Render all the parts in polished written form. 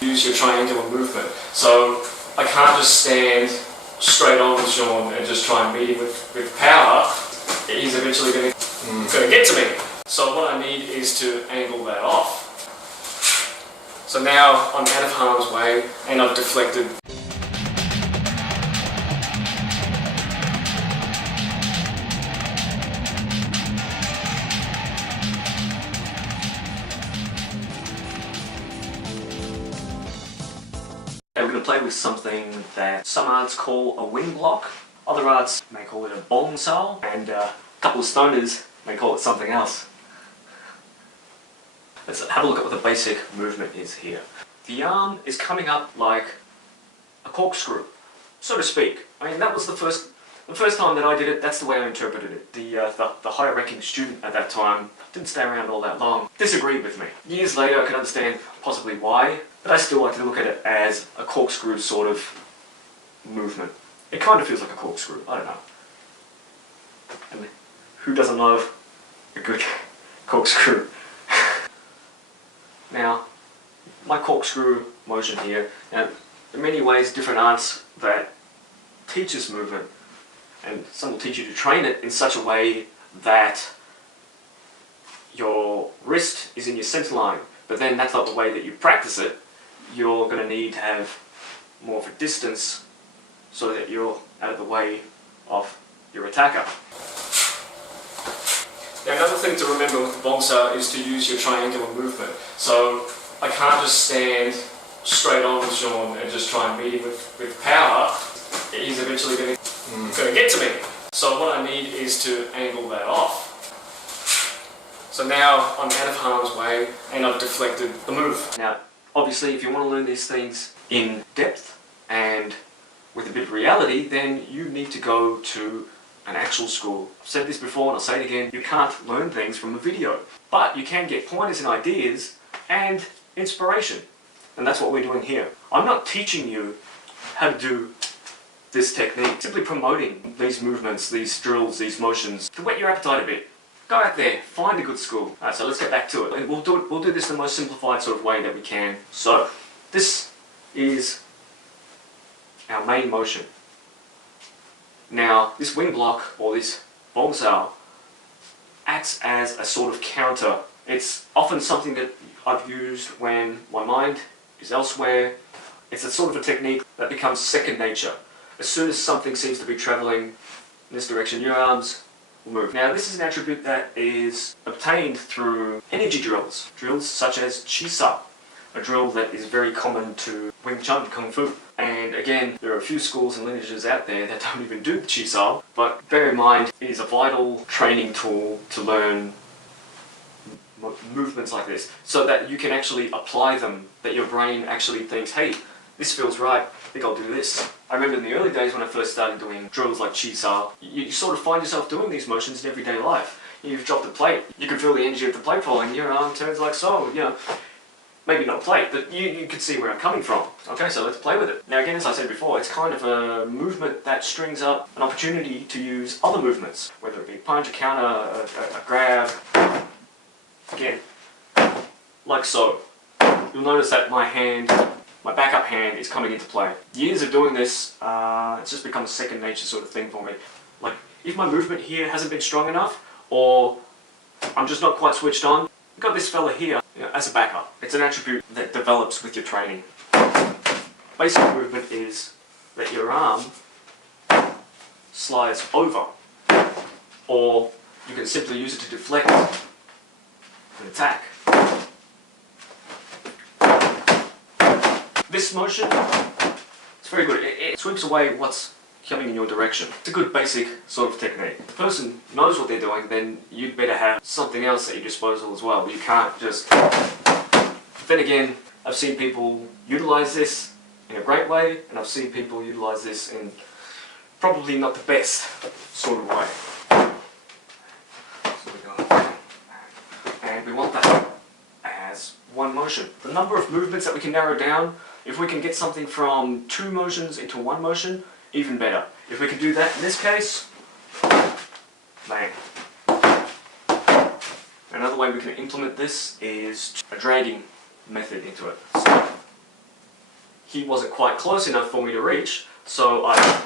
use your triangular movement. So I can't just stand straight on with Sean and just try and beat him with power. He's eventually going to get to me. So what I need is to angle that off. So now I'm out of harm's way and I've deflected. We're going to play with something that some arts call a wing block, other arts may call it a Bong Sau, and a couple of stoners may call it something else. Let's have a look at what the basic movement is here. The arm is coming up like a corkscrew, so to speak. I mean, that was the first time that I did it. That's the way I interpreted it. The higher ranking student at that time didn't stay around all that long, disagreed with me. Years later I could understand possibly why, but I still like to look at it as a corkscrew sort of movement. It kind of feels like a corkscrew, I don't know. I mean, who doesn't love a good corkscrew? Now, my corkscrew motion here, now in many ways different arts that teach this movement, and some will teach you to train it in such a way that your wrist is in your center line, but then that's not the way that you practice it. You're going to need to have more of a distance so that you're out of the way of your attacker. Now another thing to remember with the Bong Sau is to use your triangular movement. So I can't just stand straight on with Sean and just try and beat him with power. He's eventually going to get to me. So what I need is to angle that off. So now I'm out of harm's way and I've deflected the move. Now obviously if you want to learn these things in depth and with a bit of reality, then you need to go to an actual school. I've said this before and I'll say it again, you can't learn things from a video, but you can get pointers and ideas and inspiration. And that's what we're doing here. I'm not teaching you how to do this technique, simply promoting these movements, these drills, these motions, to whet your appetite a bit. Go out there, find a good school. Alright, so let's get back to it. And we'll do this in the most simplified sort of way that we can. So, this is our main motion. Now, this wing block, or this Bong Sau, acts as a sort of counter. It's often something that I've used when my mind is elsewhere. It's a sort of a technique that becomes second nature. As soon as something seems to be travelling in this direction, your arms will move. Now, this is an attribute that is obtained through energy drills. Drills such as Chi Sau, a drill that is very common to Wing Chun, Kung Fu. And again, there are a few schools and lineages out there that don't even do the Chi Sau, but bear in mind, it is a vital training tool to learn movements like this, so that you can actually apply them, that your brain actually thinks, hey, this feels right, I think I'll do this. I remember in the early days when I first started doing drills like Chi Sau, you sort of find yourself doing these motions in everyday life. You've dropped a plate, you can feel the energy of the plate falling, your arm turns like so, you know. Maybe not plate, but you can see where I'm coming from. Okay, so let's play with it. Now again, as I said before, it's kind of a movement that strings up an opportunity to use other movements, whether it be punch, a counter, a grab. Again, like so. You'll notice that my backup hand is coming into play. Years of doing this, it's just become a second nature sort of thing for me. Like, if my movement here hasn't been strong enough, or I'm just not quite switched on, I've got this fella here, you know, as a backup. It's an attribute that develops with your training. Basic movement is that your arm slides over, or you can simply use it to deflect an attack. This motion, it's very good. It sweeps away what's coming in your direction. It's a good basic sort of technique. If the person knows what they're doing, then you'd better have something else at your disposal as well. You can't just... Then again, I've seen people utilize this in a great way, and I've seen people utilize this in probably not the best sort of way. So we go, and we want that as one motion. The number of movements that we can narrow down, if we can get something from 2 motions into 1 motion, even better. If we can do that in this case, bang. Another way we can implement this is a dragging method into it. So, he wasn't quite close enough for me to reach, so I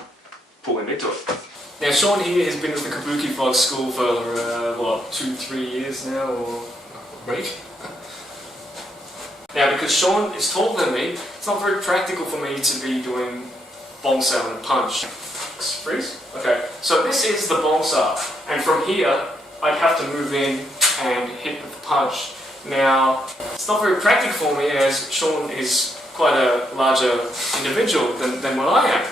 pull him into it. Now Sean here has been with the Kabuki Frog School for what, 2-3 years now, or right? Now because Sean is taller than me, it's not very practical for me to be doing Bong Sau and punch. Freeze? Okay, so this is the Bong Sau, and from here I'd have to move in and hit with the punch. Now, it's not very practical for me as Sean is quite a larger individual than what I am.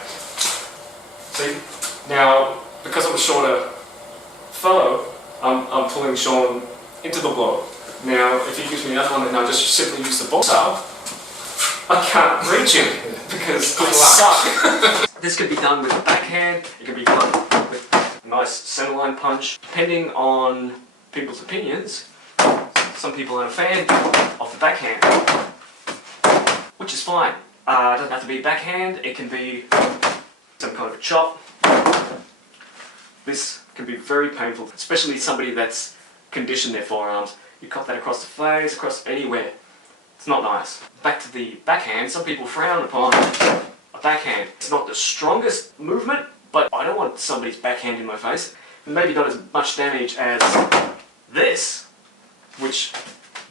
See? Now, because I'm a shorter fellow, I'm pulling Sean into the blow. Now, if he gives me another one and I just simply use the Bong Sau, I can't reach him because I suck. This can be done with a backhand, it can be done with a nice centerline punch. Depending on people's opinions, some people aren't a fan of the backhand, which is fine. It doesn't have to be backhand, it can be some kind of a chop. This can be very painful, especially somebody that's conditioned their forearms. You cut that across the face, across anywhere. It's not nice. Back to the backhand, some people frown upon a backhand. It's not the strongest movement, but I don't want somebody's backhand in my face. And maybe not as much damage as this, which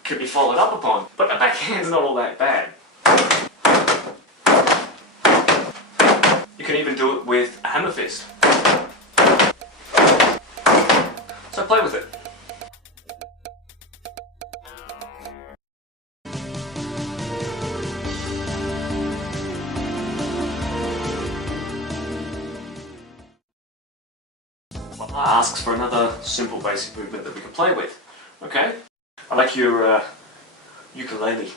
could be followed up upon. But a backhand's not all that bad. You can even do it with a hammer fist. So play with it. Well, asks for another simple basic movement that we can play with. Okay? I like your ukulele.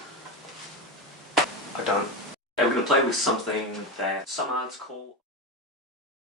I don't. Okay, we're going to play with something that some arts call